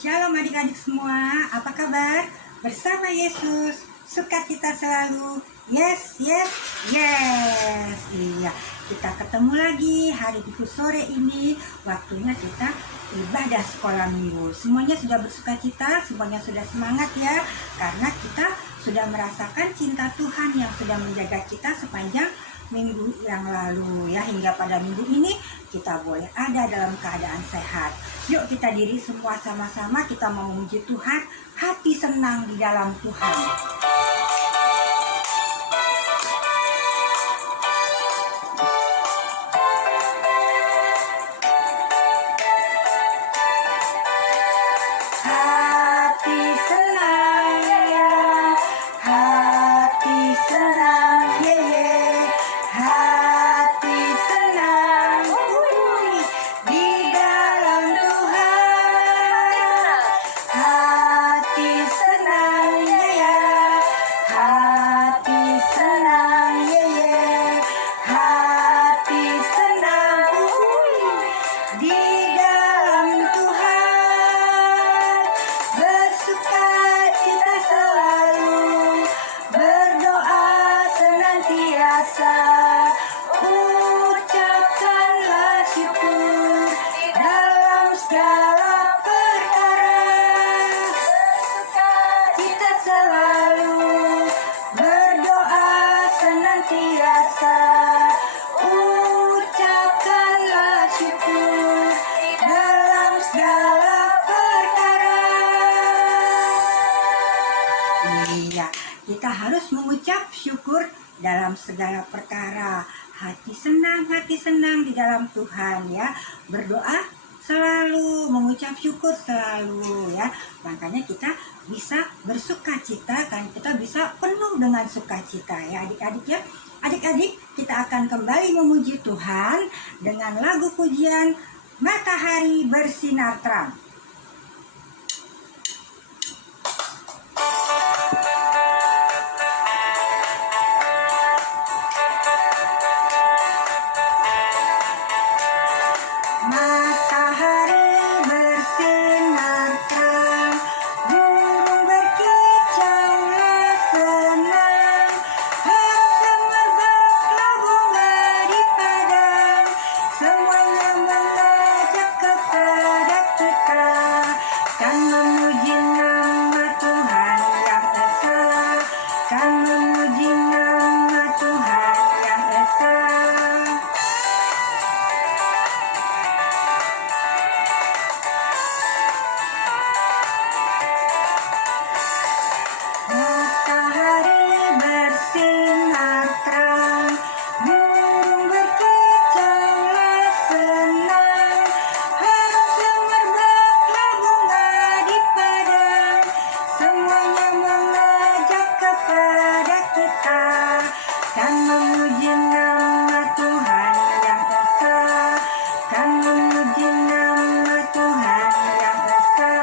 Shalom adik-adik semua, apa kabar? Bersama Yesus, sukacita selalu. Yes, yes, yes. Iya, kita ketemu lagi hari Minggu sore ini. Waktunya kita ibadah sekolah minggu. Semuanya sudah bersukacita, semuanya sudah semangat ya. Karena kita sudah merasakan cinta Tuhan yang sudah menjaga kita sepanjang minggu yang lalu ya, hingga pada minggu ini kita boleh ada dalam keadaan sehat. Yuk kita diri semua sama-sama, kita mau memuji Tuhan, hati senang di dalam Tuhan. Hati senang ya, hati senang ye ye, hati senang di dalam Tuhan. Hati senang ye ye, hati senang ye ye, hati senang di dalam Tuhan. Bersukacita selalu, berdoa senantiasa, ucapkanlah syukur dalam segala perkara. Bersukacita selalu, berdoa senantiasa, ucapkanlah syukur dalam segala perkara. Iya, kita harus mengucap syukur dalam segala perkara. Hati senang di dalam Tuhan ya. Berdoa selalu, mengucap syukur selalu ya. Makanya kita bisa bersukacita, kan kita bisa penuh dengan sukacita ya adik-adik ya. Adik-adik, kita akan kembali memuji Tuhan dengan lagu pujian Matahari Bersinar Terang. Matahari bersinar terang, burung berkicaulah senang, harap merbaklah bunga di padang, semuanya mengajak kepada kita, kan memuji nama Tuhan yang esa, kan memuji nama Tuhan yang esa. Matahari bersinar terang, burung berkicaulah senang, harap merbaklah bunga di padang, semuanya mengajak kepada kita, kan memuji nama Tuhan yang esa, kan memuji nama Tuhan yang esa.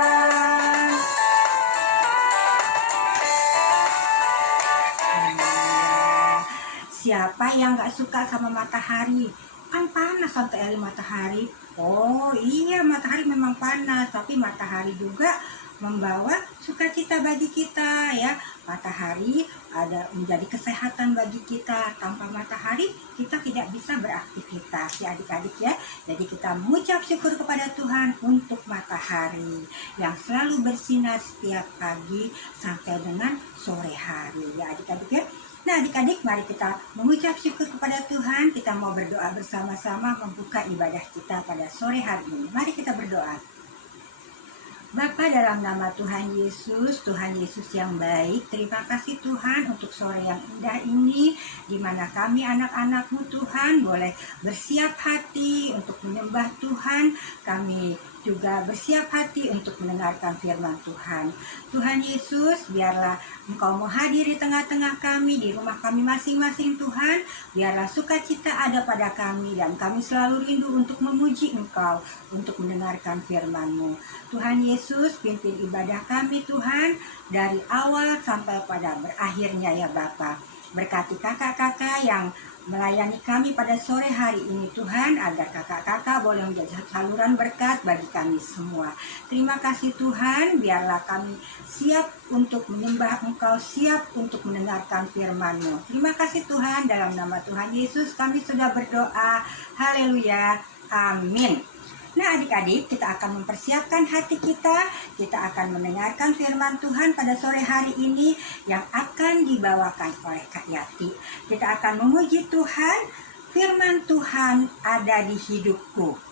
Siapa yang gak suka sama matahari? Kan panas sampai hari matahari. Oh iya, matahari memang panas, tapi matahari juga membawa sukacita bagi kita ya. Matahari ada menjadi kesehatan bagi kita. Tanpa matahari kita tidak bisa beraktivitas ya adik-adik ya. Jadi kita mengucap syukur kepada Tuhan untuk matahari yang selalu bersinar setiap pagi sampai dengan sore hari ya adik-adik ya. Nah adik-adik, mari kita mengucap syukur kepada Tuhan. Kita mau berdoa bersama-sama membuka ibadah kita pada sore hari ini. Mari kita berdoa. Bapa, dalam nama Tuhan Yesus yang baik, terima kasih Tuhan untuk sore yang indah ini, di mana kami anak-anak-Mu Tuhan boleh bersiap hati untuk menyembah Tuhan. Kami juga bersiap hati untuk mendengarkan firman Tuhan. Tuhan Yesus, biarlah Engkau mau hadir di tengah-tengah kami, di rumah kami masing-masing Tuhan. Biarlah sukacita ada pada kami, dan kami selalu rindu untuk memuji Engkau, untuk mendengarkan firman-Mu. Tuhan Yesus, pimpin ibadah kami Tuhan, dari awal sampai pada berakhirnya ya Bapa. Berkati kakak-kakak yang melayani kami pada sore hari ini Tuhan, agar kakak-kakak boleh menjadi saluran berkat bagi kami semua. Terima kasih Tuhan, biarlah kami siap untuk menyembah Engkau, siap untuk mendengarkan firman-Mu. Terima kasih Tuhan, dalam nama Tuhan Yesus kami sudah berdoa. Haleluya, amin. Nah adik-adik, kita akan mempersiapkan hati kita akan mendengarkan firman Tuhan pada sore hari ini yang akan dibawakan oleh Kak Yati. Kita akan memuji Tuhan, firman Tuhan ada di hidupku.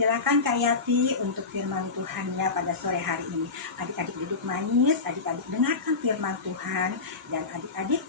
Silakan Kak Yati untuk firman Tuhannya pada sore hari ini. Adik-adik duduk manis, adik-adik dengarkan firman Tuhan, dan adik-adik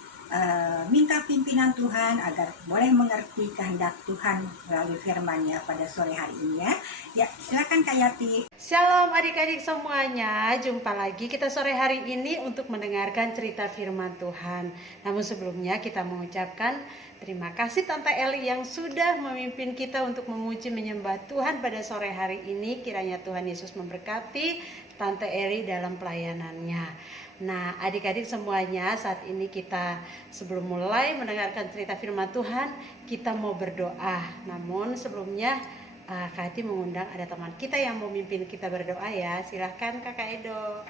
minta pimpinan Tuhan agar boleh mengerti kehendak Tuhan melalui firman-Nya pada sore hari ini ya. Ya, silakan Kak Yati. Shalom adik-adik semuanya, jumpa lagi kita sore hari ini untuk mendengarkan cerita firman Tuhan. Namun sebelumnya kita mengucapkan terima kasih Tante Eli yang sudah memimpin kita untuk memuji menyembah Tuhan pada sore hari ini. Kiranya Tuhan Yesus memberkati Tante Eli dalam pelayanannya. Nah adik-adik semuanya, saat ini kita sebelum mulai mendengarkan cerita firman Tuhan, kita mau berdoa. Namun sebelumnya Kak Hati mengundang ada teman kita yang mau memimpin kita berdoa ya. Silahkan Kakak Edo.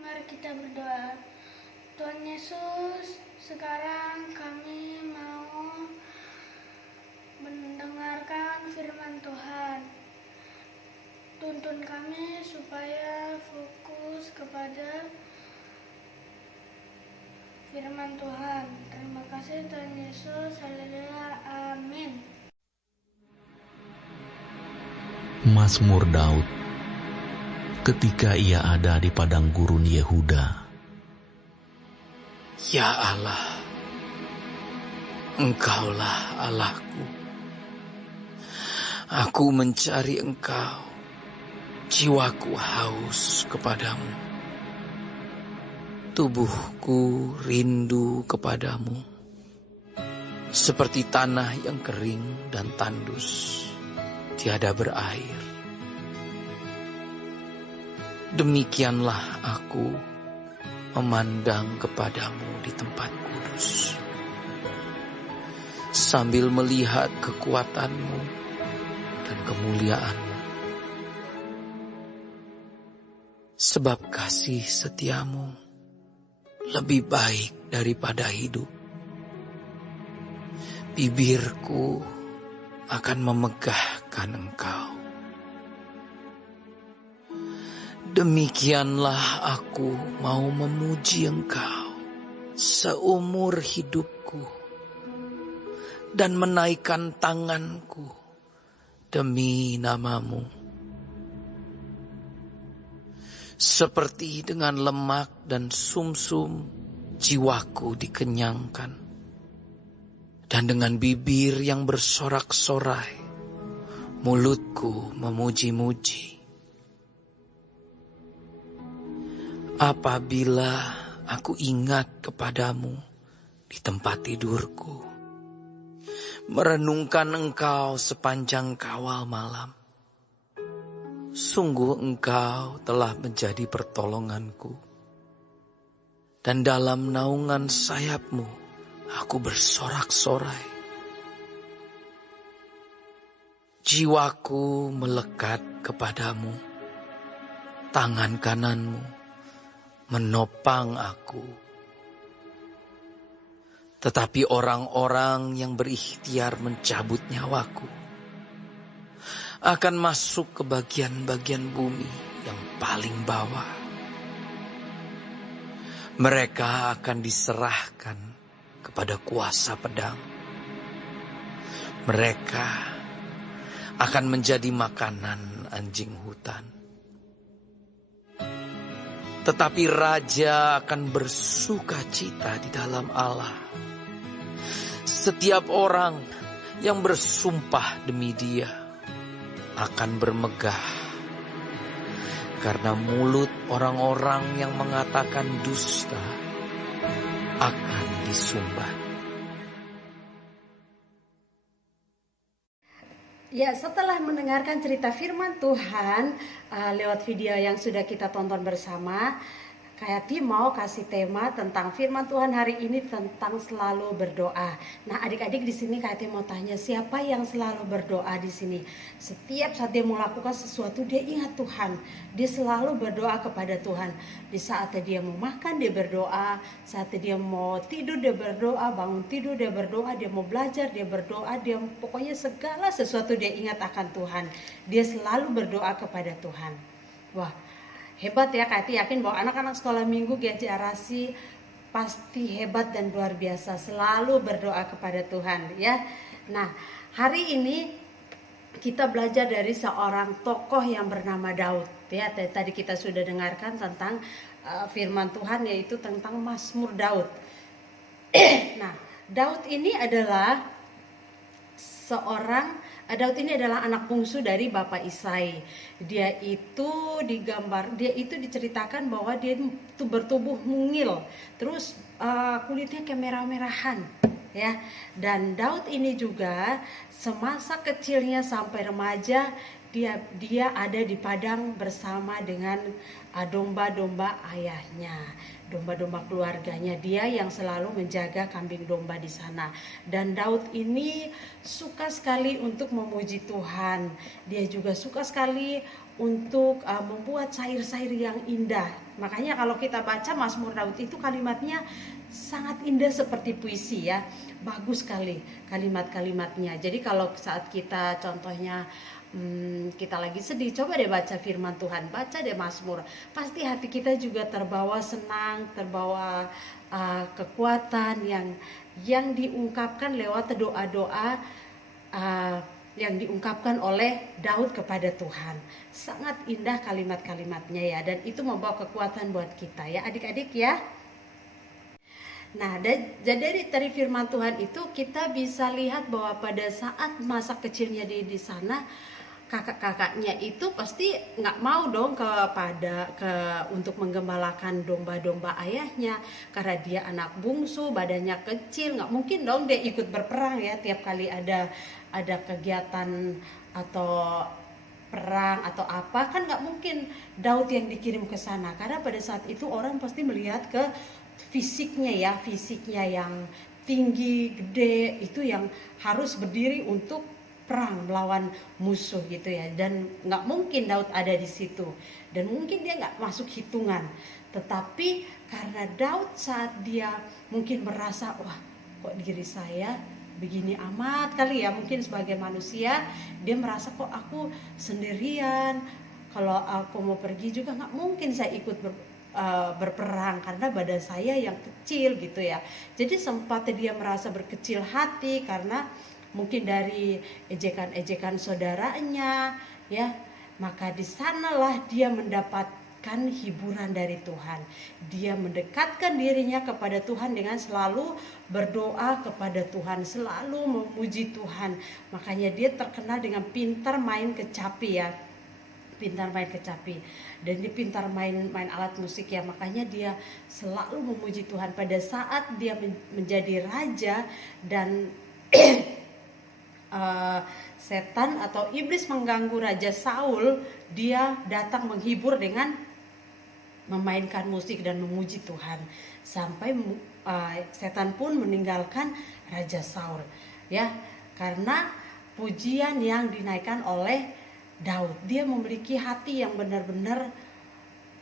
Mari kita berdoa. Tuhan Yesus, sekarang kami mau mendengarkan firman Tuhan. Tuntun kami supaya fokus kepada firman Tuhan. Terima kasih Tuhan Yesus. Haleluya. Amin. Mazmur Daud ketika ia ada di padang gurun Yehuda. Ya Allah, Engkaulah Allahku. Aku mencari Engkau, jiwaku haus kepadamu. Tubuhku rindu kepadamu, seperti tanah yang kering dan tandus, tiada berair. Demikianlah aku memandang kepadamu di tempat kudus, sambil melihat kekuatanmu dan kemuliaanmu. Sebab kasih setiamu lebih baik daripada hidup. Bibirku akan memegahkan Engkau. Demikianlah aku mau memuji Engkau seumur hidupku dan menaikkan tanganku demi nama-Mu. Seperti dengan lemak dan sumsum jiwaku dikenyangkan, dan dengan bibir yang bersorak-sorai mulutku memuji-muji. Apabila aku ingat kepadamu di tempat tidurku, merenungkan Engkau sepanjang kawal malam. Sungguh Engkau telah menjadi pertolonganku. Dan dalam naungan sayap-Mu, aku bersorak-sorai. Jiwaku melekat kepadamu. Tangan kanan-Mu menopang aku. Tetapi orang-orang yang berikhtiar mencabut nyawaku akan masuk ke bagian-bagian bumi yang paling bawah. Mereka akan diserahkan kepada kuasa pedang. Mereka akan menjadi makanan anjing hutan. Tetapi raja akan bersuka cita di dalam Allah. Setiap orang yang bersumpah demi Dia akan bermegah. Karena mulut orang-orang yang mengatakan dusta akan disumbat. Ya, setelah mendengarkan cerita firman Tuhan lewat video yang sudah kita tonton bersama, Kayati mau kasih tema tentang firman Tuhan hari ini tentang selalu berdoa. Nah, adik-adik di sini Kayati mau tanya, siapa yang selalu berdoa di sini? Setiap saat dia melakukan sesuatu dia ingat Tuhan. Dia selalu berdoa kepada Tuhan. Di saat dia mau makan dia berdoa, saat dia mau tidur dia berdoa, bangun tidur dia berdoa, dia mau belajar dia berdoa, dia pokoknya segala sesuatu dia ingat akan Tuhan. Dia selalu berdoa kepada Tuhan. Wah, hebat ya, Kayati yakin bahwa anak-anak sekolah minggu GCRC pasti hebat dan luar biasa, selalu berdoa kepada Tuhan ya. Nah, hari ini kita belajar dari seorang tokoh yang bernama Daud ya. Tadi kita sudah dengarkan tentang firman Tuhan, yaitu tentang Mazmur Daud. Nah, Daud ini adalah Daud ini adalah anak bungsu dari Bapak Isai. Dia itu diceritakan bahwa dia itu bertubuh mungil, terus kulitnya kemerah-merahan, ya. Dan Daud ini juga semasa kecilnya sampai remaja dia ada di padang bersama dengan domba-domba ayahnya, domba-domba keluarganya. Dia yang selalu menjaga kambing domba di sana. Dan Daud ini suka sekali untuk memuji Tuhan. Dia juga suka sekali untuk membuat syair-syair yang indah. Makanya kalau kita baca Mazmur Daud itu kalimatnya sangat indah seperti puisi ya. Bagus sekali kalimat-kalimatnya. Jadi kalau saat kita contohnya kita lagi sedih, coba deh baca firman Tuhan, baca deh Mazmur, pasti hati kita juga terbawa senang, terbawa kekuatan yang diungkapkan lewat doa-doa yang diungkapkan oleh Daud kepada Tuhan. Sangat indah kalimat-kalimatnya ya, dan itu membawa kekuatan buat kita ya adik-adik ya. Nah, jadi dari firman Tuhan itu kita bisa lihat bahwa pada saat masa kecilnya di sana, kakak-kakaknya itu pasti nggak mau dong untuk menggembalakan domba-domba ayahnya, karena dia anak bungsu, badannya kecil, nggak mungkin dong dia ikut berperang ya tiap kali ada kegiatan atau perang atau apa, kan nggak mungkin Daud yang dikirim ke sana, karena pada saat itu orang pasti melihat ke fisiknya yang tinggi, gede, itu yang harus berdiri untuk perang melawan musuh gitu ya. Dan nggak mungkin Daud ada di situ, dan mungkin dia nggak masuk hitungan. Tetapi karena Daud saat dia mungkin merasa, wah kok diri saya begini amat kali ya, mungkin sebagai manusia dia merasa kok aku sendirian, kalau aku mau pergi juga nggak mungkin saya ikut berperang karena badan saya yang kecil gitu ya. Jadi sempat dia merasa berkecil hati karena mungkin dari ejekan-ejekan saudaranya ya. Maka di sanalah dia mendapatkan hiburan dari Tuhan. Dia mendekatkan dirinya kepada Tuhan dengan selalu berdoa kepada Tuhan, selalu memuji Tuhan. Makanya dia terkenal dengan pintar main kecapi ya. Pintar main kecapi, dan dia pintar main alat musik ya. Makanya dia selalu memuji Tuhan. Pada saat dia menjadi raja dan setan atau iblis mengganggu Raja Saul, dia datang menghibur dengan memainkan musik dan memuji Tuhan, sampai setan pun meninggalkan Raja Saul, ya, karena pujian yang dinaikkan oleh Daud. Dia memiliki hati yang benar-benar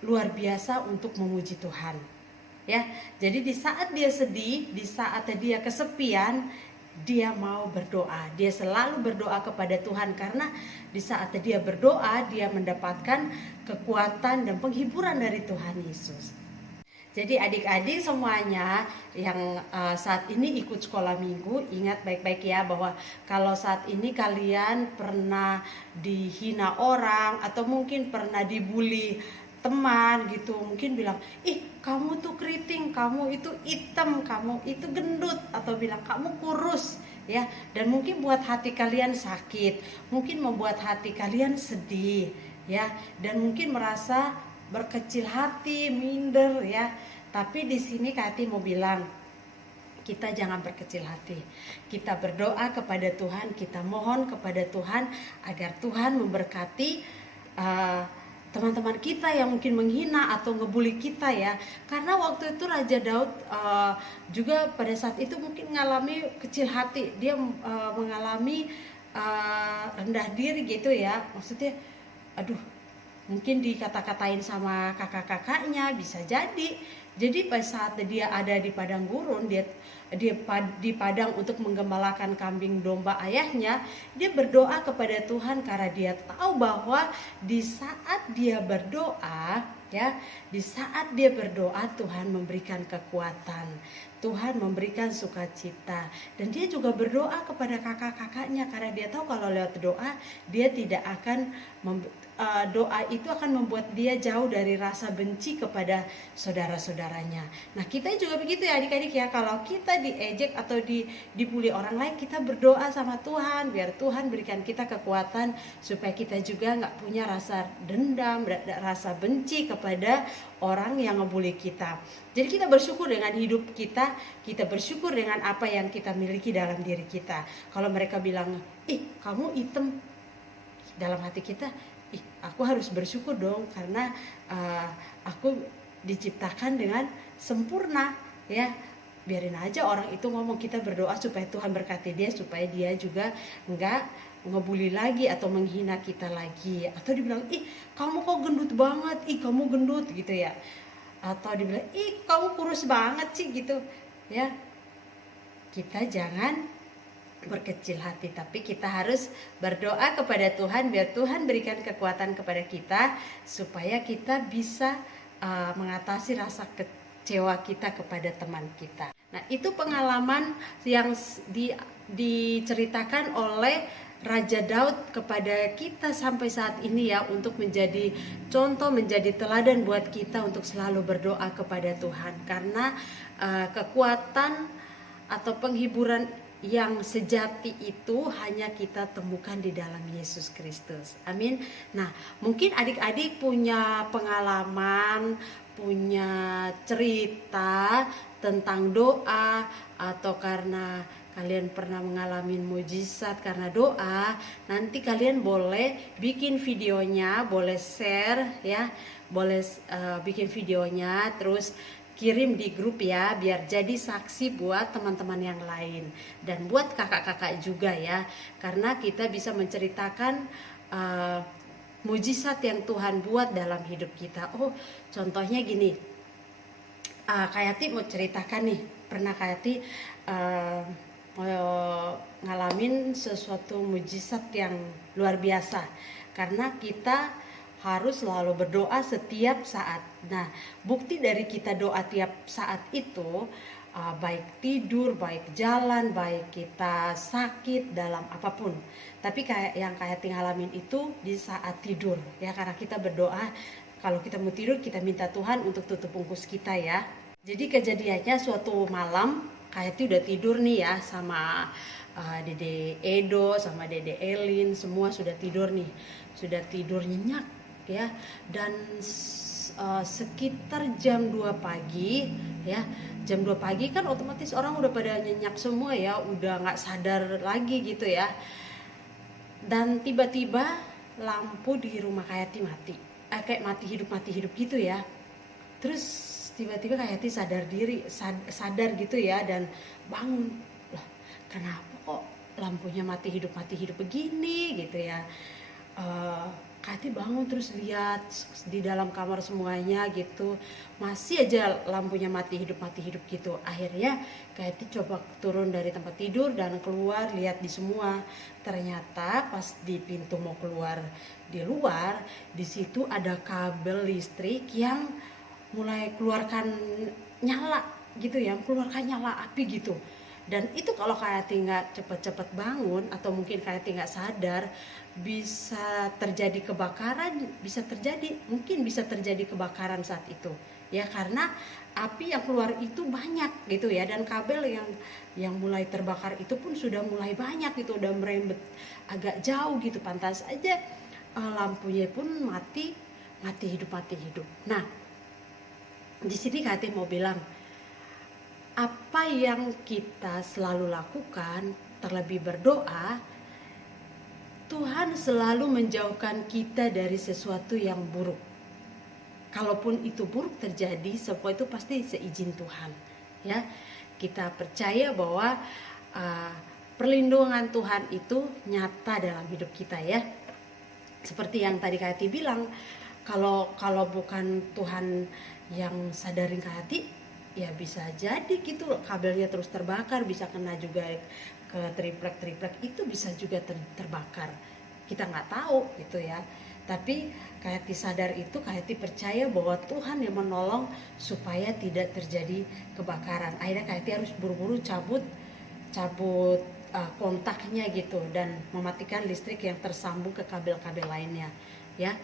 luar biasa untuk memuji Tuhan, ya. Jadi di saat dia sedih, di saat dia kesepian, dia mau berdoa. Dia selalu berdoa kepada Tuhan, karena di saat dia berdoa, dia mendapatkan kekuatan dan penghiburan dari Tuhan Yesus. Jadi adik-adik semuanya yang saat ini ikut sekolah minggu, ingat baik-baik ya, bahwa kalau saat ini kalian pernah dihina orang atau mungkin pernah dibully teman gitu, mungkin bilang, ih kamu tuh keriting, kamu itu hitam, kamu itu gendut, atau bilang kamu kurus, ya, dan mungkin buat hati kalian sakit, mungkin membuat hati kalian sedih, ya, dan mungkin merasa berkecil hati, minder, ya. Tapi di sini Kak Hati mau bilang, kita jangan berkecil hati. Kita berdoa kepada Tuhan, kita mohon kepada Tuhan agar Tuhan memberkati teman-teman kita yang mungkin menghina atau ngebully kita, ya. Karena waktu itu Raja Daud juga pada saat itu mungkin mengalami kecil hati. Dia mengalami rendah diri gitu, ya. Maksudnya aduh, mungkin dikata-katain sama kakak-kakaknya, bisa jadi. Jadi pada saat dia ada di padang gurun, dia di padang untuk menggembalakan kambing domba ayahnya, dia berdoa kepada Tuhan karena dia tahu bahwa di saat dia berdoa, ya, di saat dia berdoa Tuhan memberikan kekuatan, Tuhan memberikan sukacita. Dan dia juga berdoa kepada kakak-kakaknya karena dia tahu kalau lewat doa dia tidak akan doa itu akan membuat dia jauh dari rasa benci kepada saudara-saudaranya. Nah, kita juga begitu ya adik-adik ya, kalau kita diejek atau dibully orang lain, kita berdoa sama Tuhan biar Tuhan berikan kita kekuatan supaya kita juga nggak punya rasa dendam, rasa benci kepada orang yang ngebully kita. Jadi kita bersyukur dengan hidup kita bersyukur dengan apa yang kita miliki dalam diri kita. Kalau mereka bilang, ih kamu hitam, dalam hati kita, aku harus bersyukur dong karena aku diciptakan dengan sempurna, ya. Biarin aja orang itu ngomong, kita berdoa supaya Tuhan berkati dia, supaya dia juga enggak ngebully lagi atau menghina kita lagi, atau dibilang, ih kamu kok gendut banget, ih kamu gendut gitu, ya, atau dibilang, ih kamu kurus banget sih gitu, ya. Kita jangan berkecil hati, tapi kita harus berdoa kepada Tuhan biar Tuhan berikan kekuatan kepada kita supaya kita bisa mengatasi rasa kecewa kita kepada teman kita. Nah, itu pengalaman yang diceritakan oleh Raja Daud kepada kita sampai saat ini, ya, untuk menjadi contoh, menjadi teladan buat kita untuk selalu berdoa kepada Tuhan, karena kekuatan atau penghiburan yang sejati itu hanya kita temukan di dalam Yesus Kristus. Amin. Nah, mungkin adik-adik punya pengalaman, punya cerita tentang doa, atau karena kalian pernah mengalami mujizat karena doa, nanti kalian boleh bikin videonya, boleh share, ya, boleh bikin videonya, terus kirim di grup, ya, biar jadi saksi buat teman-teman yang lain dan buat kakak-kakak juga, ya, karena kita bisa menceritakan mujizat yang Tuhan buat dalam hidup kita. Oh, contohnya gini, Kak Yati mau ceritakan nih, pernah Kak Yati ngalamin sesuatu mujizat yang luar biasa, karena kita harus selalu berdoa setiap saat. Nah, bukti dari kita doa tiap saat itu, baik tidur, baik jalan, baik kita sakit, dalam apapun. Tapi kayak yang kayak ngalamin itu di saat tidur, ya, karena kita berdoa kalau kita mau tidur kita minta Tuhan untuk tutup bungkus kita, ya. Jadi kejadiannya suatu malam kayak udah tidur nih, ya, sama Dede Edo sama Dede Elin, semua sudah tidur nih, sudah tidur nyenyak, ya, dan sekitar jam 2 pagi ya. Jam 2 pagi kan otomatis orang udah pada nyenyak semua ya, udah nggak sadar lagi gitu ya. Dan tiba-tiba lampu di rumah Kayati mati, kayak mati hidup gitu ya. Terus tiba-tiba Kayati sadar gitu ya, dan bangun. Lah, kenapa kok lampunya mati hidup begini gitu ya. Kayati bangun terus lihat di dalam kamar semuanya gitu, masih aja lampunya mati hidup gitu. Akhirnya Kayati coba turun dari tempat tidur dan keluar, lihat di semua. Ternyata pas di pintu mau keluar di luar, di situ ada kabel listrik yang mulai keluarkan nyala gitu ya, keluarkan nyala api gitu. Dan itu kalau Kayati nggak cepet-cepet bangun, atau mungkin Kayati nggak sadar, bisa terjadi kebakaran, mungkin bisa terjadi kebakaran saat itu ya, karena api yang keluar itu banyak gitu ya, dan kabel yang mulai terbakar itu pun sudah mulai banyak gitu, udah merembet agak jauh gitu, pantas aja lampunya pun mati hidup. Nah, di sini Kayati mau bilang, apa yang kita selalu lakukan, terlebih berdoa, Tuhan selalu menjauhkan kita dari sesuatu yang buruk. Kalaupun itu buruk terjadi, semua itu pasti seizin Tuhan. Ya, kita percaya bahwa perlindungan Tuhan itu nyata dalam hidup kita ya. Seperti yang tadi Kayati bilang, kalau bukan Tuhan yang sadarin Kayati, ya bisa jadi gitu kabelnya terus terbakar, bisa kena juga ke triplek itu, bisa juga terbakar, kita nggak tahu gitu ya. Tapi Kayati sadar itu, Kayati percaya bahwa Tuhan yang menolong supaya tidak terjadi kebakaran. Akhirnya Kayati harus buru-buru cabut kontaknya gitu, dan mematikan listrik yang tersambung ke kabel-kabel lainnya ya.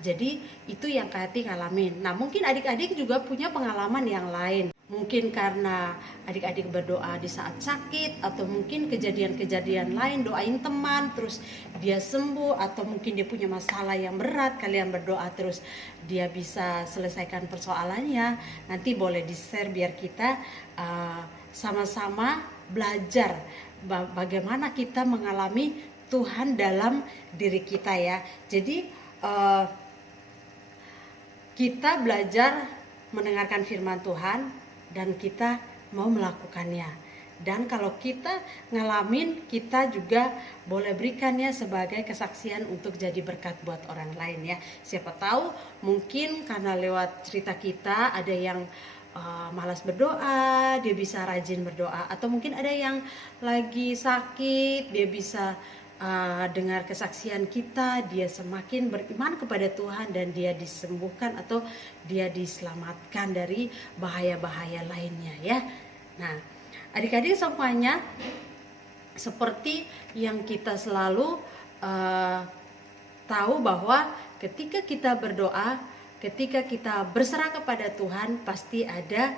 Jadi itu yang Kayati ngalamin. Nah, mungkin adik-adik juga punya pengalaman yang lain. Mungkin karena adik-adik berdoa di saat sakit, atau mungkin kejadian-kejadian lain, doain teman terus dia sembuh, atau mungkin dia punya masalah yang berat, kalian berdoa terus dia bisa selesaikan persoalannya. Nanti boleh di-share biar kita sama-sama belajar bagaimana kita mengalami Tuhan dalam diri kita ya. Jadi kita belajar mendengarkan firman Tuhan dan kita mau melakukannya. Dan kalau kita ngalamin, kita juga boleh berikannya sebagai kesaksian untuk jadi berkat buat orang lain ya. Siapa tahu mungkin karena lewat cerita kita ada yang malas berdoa, dia bisa rajin berdoa. Atau mungkin ada yang lagi sakit, dia bisa dengar kesaksian kita, dia semakin beriman kepada Tuhan dan dia disembuhkan atau dia diselamatkan dari bahaya-bahaya lainnya ya. Nah, adik-adik semuanya, seperti yang kita selalu tahu bahwa ketika kita berdoa, ketika kita berserah kepada Tuhan, pasti ada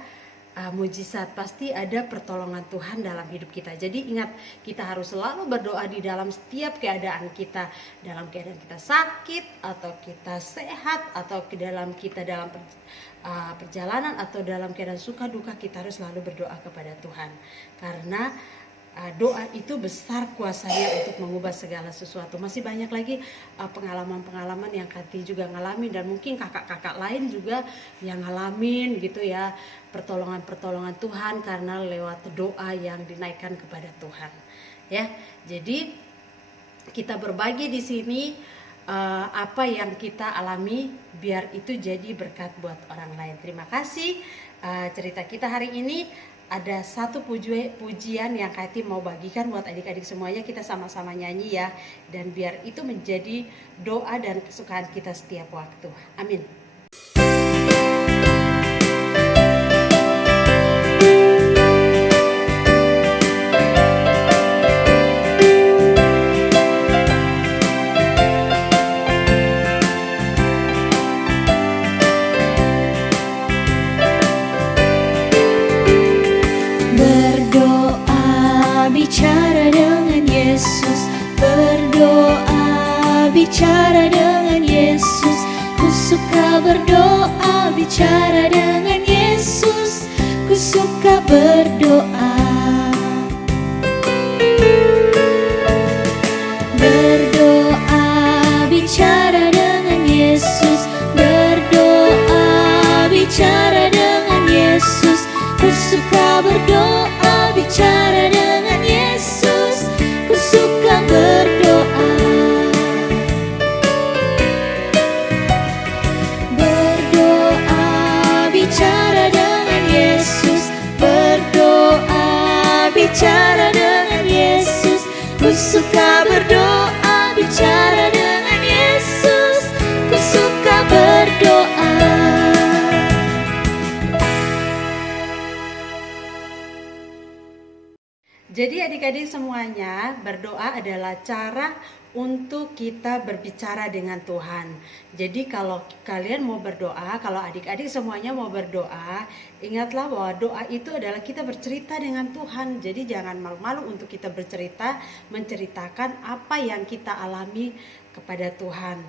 mujizat, pasti ada pertolongan Tuhan dalam hidup kita. Jadi ingat, kita harus selalu berdoa di dalam setiap keadaan kita. Dalam keadaan kita sakit, atau kita sehat, atau dalam perjalanan, atau dalam keadaan suka duka, kita harus selalu berdoa kepada Tuhan. Karena doa itu besar kuasanya untuk mengubah segala sesuatu. Masih banyak lagi pengalaman-pengalaman yang Kati juga ngalamin, dan mungkin kakak-kakak lain juga yang ngalamin gitu ya, pertolongan-pertolongan Tuhan karena lewat doa yang dinaikkan kepada Tuhan ya. Jadi kita berbagi di sini apa yang kita alami, biar itu jadi berkat buat orang lain. Terima kasih. Cerita kita hari ini ada satu pujian yang Kati mau bagikan buat adik-adik semuanya. Kita sama-sama nyanyi ya, dan biar itu menjadi doa dan kesukaan kita setiap waktu. Amin. Bicara dengan Yesus, ku suka berdoa. Berdoa, bicara dengan Yesus. Berdoa, bicara dengan Yesus. Ku suka berdoa, bicara dengan Yesus. Ku suka berdoa. Berdoa, bicara dengan Yesus. Berdoa, bicara dengan Yesus. Ku suka berdoa, bicara dengan Yesus. Ku suka berdoa. Jadi adik-adik semuanya, berdoa adalah cara untuk kita berbicara dengan Tuhan. Jadi kalau kalian mau berdoa, kalau adik-adik semuanya mau berdoa, ingatlah bahwa doa itu adalah kita bercerita dengan Tuhan. Jadi jangan malu-malu untuk kita bercerita, menceritakan apa yang kita alami kepada Tuhan.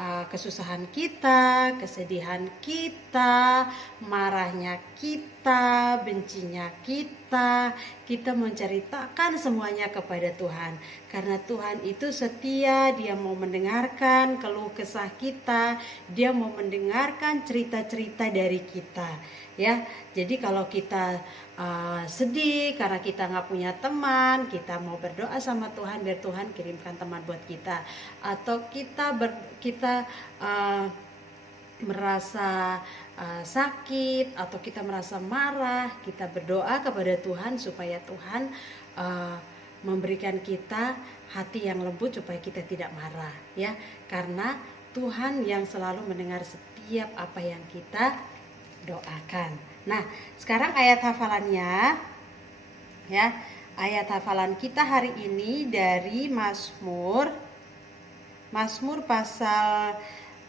Kesusahan kita, kesedihan kita, marahnya kita, bencinya kita menceritakan semuanya kepada Tuhan. Karena Tuhan itu setia, Dia mau mendengarkan keluh kesah kita, Dia mau mendengarkan cerita-cerita dari kita. Ya, jadi kalau kita sedih karena kita nggak punya teman, kita mau berdoa sama Tuhan biar Tuhan kirimkan teman buat kita. Atau kita merasa sakit atau kita merasa marah, kita berdoa kepada Tuhan supaya Tuhan memberikan kita hati yang lembut supaya kita tidak marah, ya. Karena Tuhan yang selalu mendengar setiap apa yang kita doakan. Nah, sekarang ayat hafalannya, ya. Ayat hafalan kita hari ini dari Mazmur pasal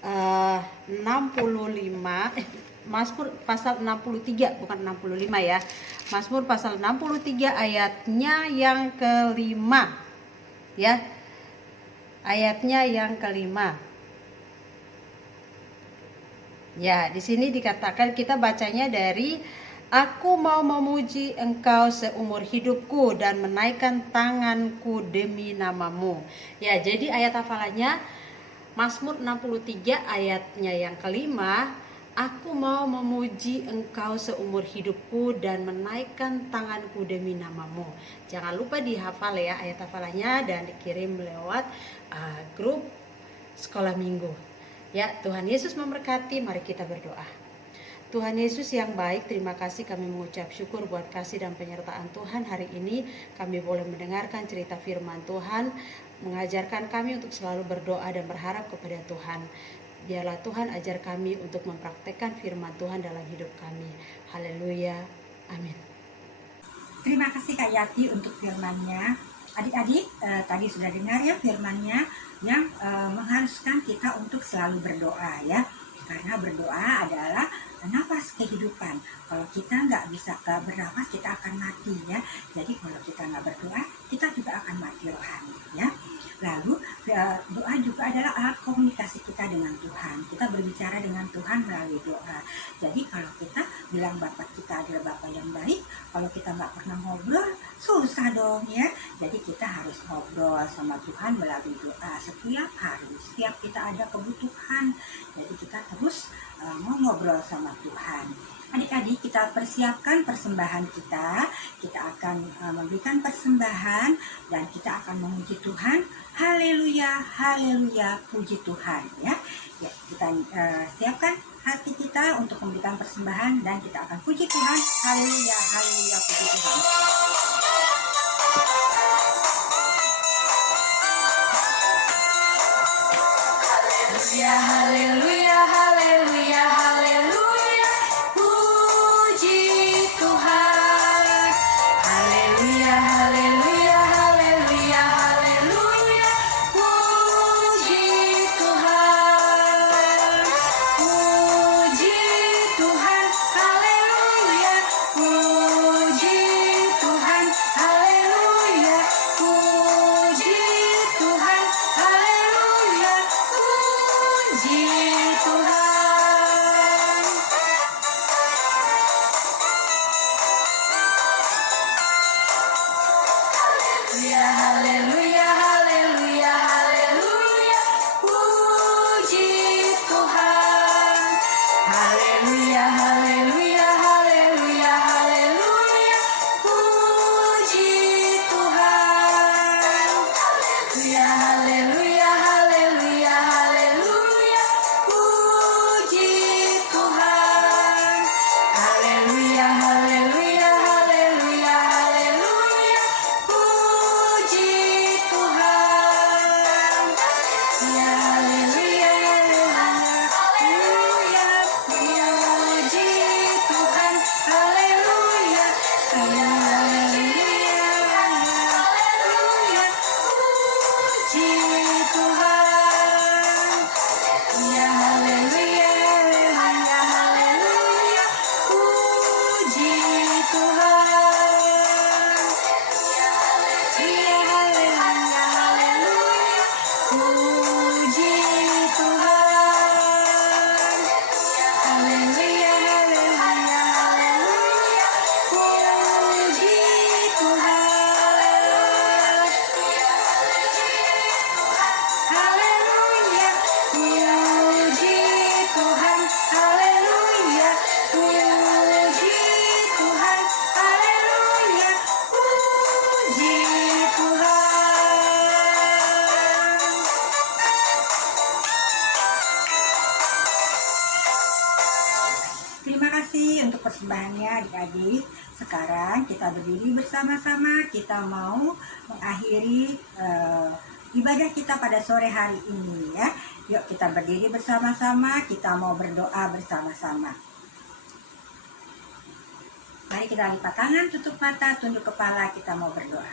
65, Mazmur pasal 63, bukan 65 ya. Mazmur pasal 63 ayatnya yang kelima, ya. Ayatnya yang kelima. Ya, di sini dikatakan, kita bacanya dari Aku mau memuji Engkau seumur hidupku dan menaikkan tanganku demi namamu. Ya, jadi ayat hafalannya Mazmur 63 ayatnya yang kelima, Aku mau memuji Engkau seumur hidupku dan menaikkan tanganku demi namamu. Jangan lupa dihafal ya ayat hafalannya dan dikirim lewat grup sekolah minggu. Ya, Tuhan Yesus memberkati. Mari kita berdoa. Tuhan Yesus yang baik, terima kasih, kami mengucap syukur buat kasih dan penyertaan Tuhan. Hari ini kami boleh mendengarkan cerita firman Tuhan, mengajarkan kami untuk selalu berdoa dan berharap kepada Tuhan. Biarlah Tuhan ajar kami untuk mempraktekkan firman Tuhan dalam hidup kami. Haleluya. Amin. Terima kasih Kak Yati untuk firman-Nya. Adik-adik tadi sudah dengar ya firman-Nya yang mengharuskan kita untuk selalu berdoa ya. Karena berdoa adalah nafas kehidupan. Kalau kita nggak bisa bernafas, kita akan mati ya. Jadi kalau kita nggak berdoa, kita juga akan mati rohani ya. Lalu doa juga adalah alat komunikasi kita dengan Tuhan. Kita berbicara dengan Tuhan melalui doa. Jadi kalau kita bilang Bapak kita adalah Bapak yang baik, kalau kita nggak pernah ngobrol, susah dong ya. Jadi kita harus ngobrol sama Tuhan melalui doa setiap hari. Setiap kita ada kebutuhan, jadi kita terus mau ngobrol sama Tuhan. Adik-adik, kita persiapkan persembahan kita. Kita akan memberikan persembahan dan kita akan memuji Tuhan. Haleluya, haleluya, puji Tuhan ya. Ya, kita siapkan hati kita untuk memberikan persembahan dan kita akan puji Tuhan. Haleluya, haleluya, puji Tuhan. Haleluya, haleluya, haleluya, haleluya, puji Tuhan. Haleluya, haleluya, haleluya, haleluya, puji Tuhan. Puji Tuhan, haleluya, puji Tuhan, haleluya, puji Tuhan, haleluya, puji kasih untuk persembahannya adik-adik. Sekarang kita berdiri bersama-sama, kita mau mengakhiri ibadah kita pada sore hari ini ya. Yuk kita berdiri bersama-sama, kita mau berdoa bersama-sama. Mari kita lipat tangan, tutup mata, tunduk kepala, kita mau berdoa.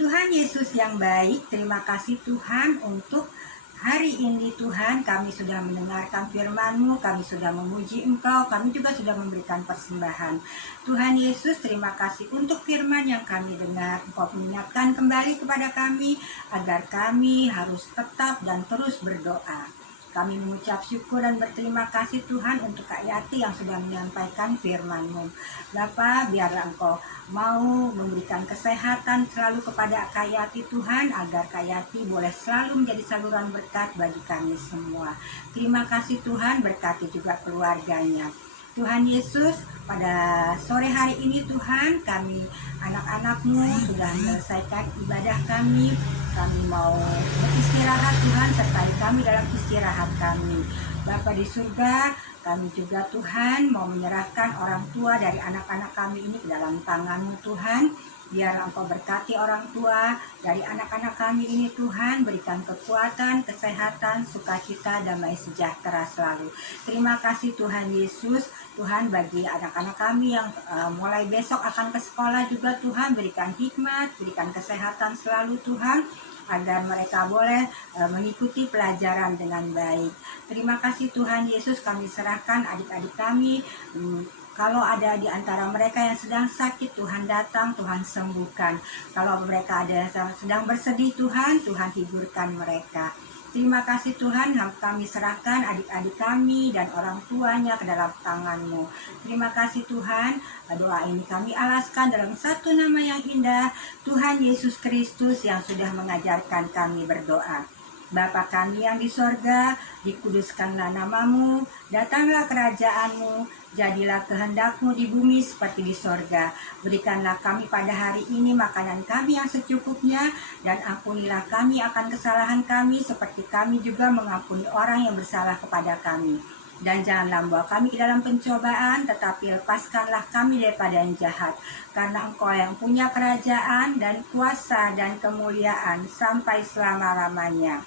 Tuhan Yesus yang baik, terima kasih Tuhan untuk hari ini Tuhan. Kami sudah mendengarkan firman-Mu, kami sudah memuji Engkau, kami juga sudah memberikan persembahan. Tuhan Yesus, terima kasih untuk firman yang kami dengar. Engkau mengingatkan kembali kepada kami agar kami harus tetap dan terus berdoa. Kami mengucap syukur dan berterima kasih Tuhan untuk Kak Yati yang sudah menyampaikan firman-Mu. Bapa, biarlah Engkau mau memberikan kesehatan selalu kepada Kak Yati Tuhan, agar Kak Yati boleh selalu menjadi saluran berkat bagi kami semua. Terima kasih Tuhan, berkati juga keluarganya. Tuhan Yesus, pada sore hari ini Tuhan, kami anak-anak-Mu sudah menyelesaikan ibadah kami. Kami mau beristirahat Tuhan, sertai kami dalam istirahat kami. Bapa di surga, kami juga Tuhan mau menyerahkan orang tua dari anak-anak kami ini ke dalam tangan-Mu Tuhan. Biar Engkau berkati orang tua dari anak-anak kami ini Tuhan, berikan kekuatan, kesehatan, sukacita, damai sejahtera selalu. Terima kasih Tuhan Yesus. Tuhan, bagi anak-anak kami yang mulai besok akan ke sekolah juga Tuhan, berikan hikmat, berikan kesehatan selalu Tuhan, agar mereka boleh mengikuti pelajaran dengan baik. Terima kasih Tuhan Yesus, kami serahkan adik-adik kami. Kalau ada di antara mereka yang sedang sakit, Tuhan datang, Tuhan sembuhkan. Kalau mereka ada yang sedang bersedih, Tuhan hiburkan mereka. Terima kasih Tuhan, kami serahkan adik-adik kami dan orang tuanya ke dalam tangan-Mu. Terima kasih Tuhan, doa ini kami alaskan dalam satu nama yang indah, Tuhan Yesus Kristus yang sudah mengajarkan kami berdoa. Bapa kami yang di sorga, dikuduskanlah nama-Mu, datanglah kerajaan-Mu, jadilah kehendak-Mu di bumi seperti di sorga. Berikanlah kami pada hari ini makanan kami yang secukupnya, dan ampunilah kami akan kesalahan kami, seperti kami juga mengampuni orang yang bersalah kepada kami. Dan janganlah membawa kami ke dalam pencobaan, tetapi lepaskanlah kami daripada yang jahat. Karena Engkau yang punya kerajaan dan kuasa dan kemuliaan sampai selama-lamanya.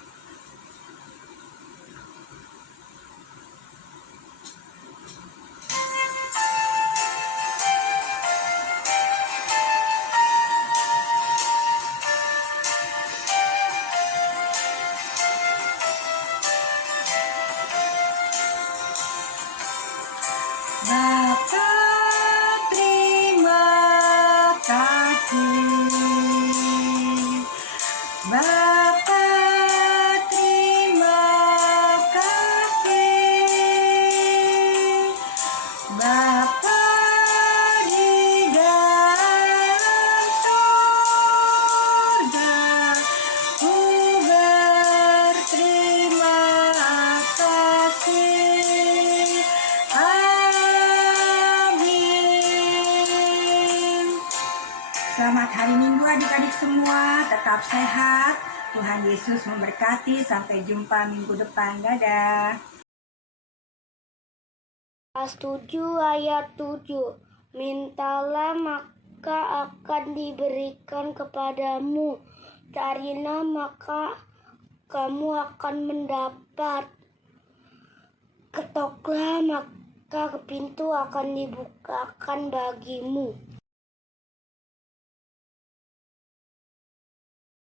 Bapa, terima kasih. Bapa, terima kasih. Bapa di dalam surga, ku berterima kasih. Selamat hari Minggu adik-adik semua, tetap sehat. Tuhan Yesus memberkati, sampai jumpa minggu depan. Dadah. Lukas 7 ayat 7. Mintalah maka akan diberikan kepadamu. Carilah maka kamu akan mendapat. Ketoklah maka pintu akan dibukakan bagimu.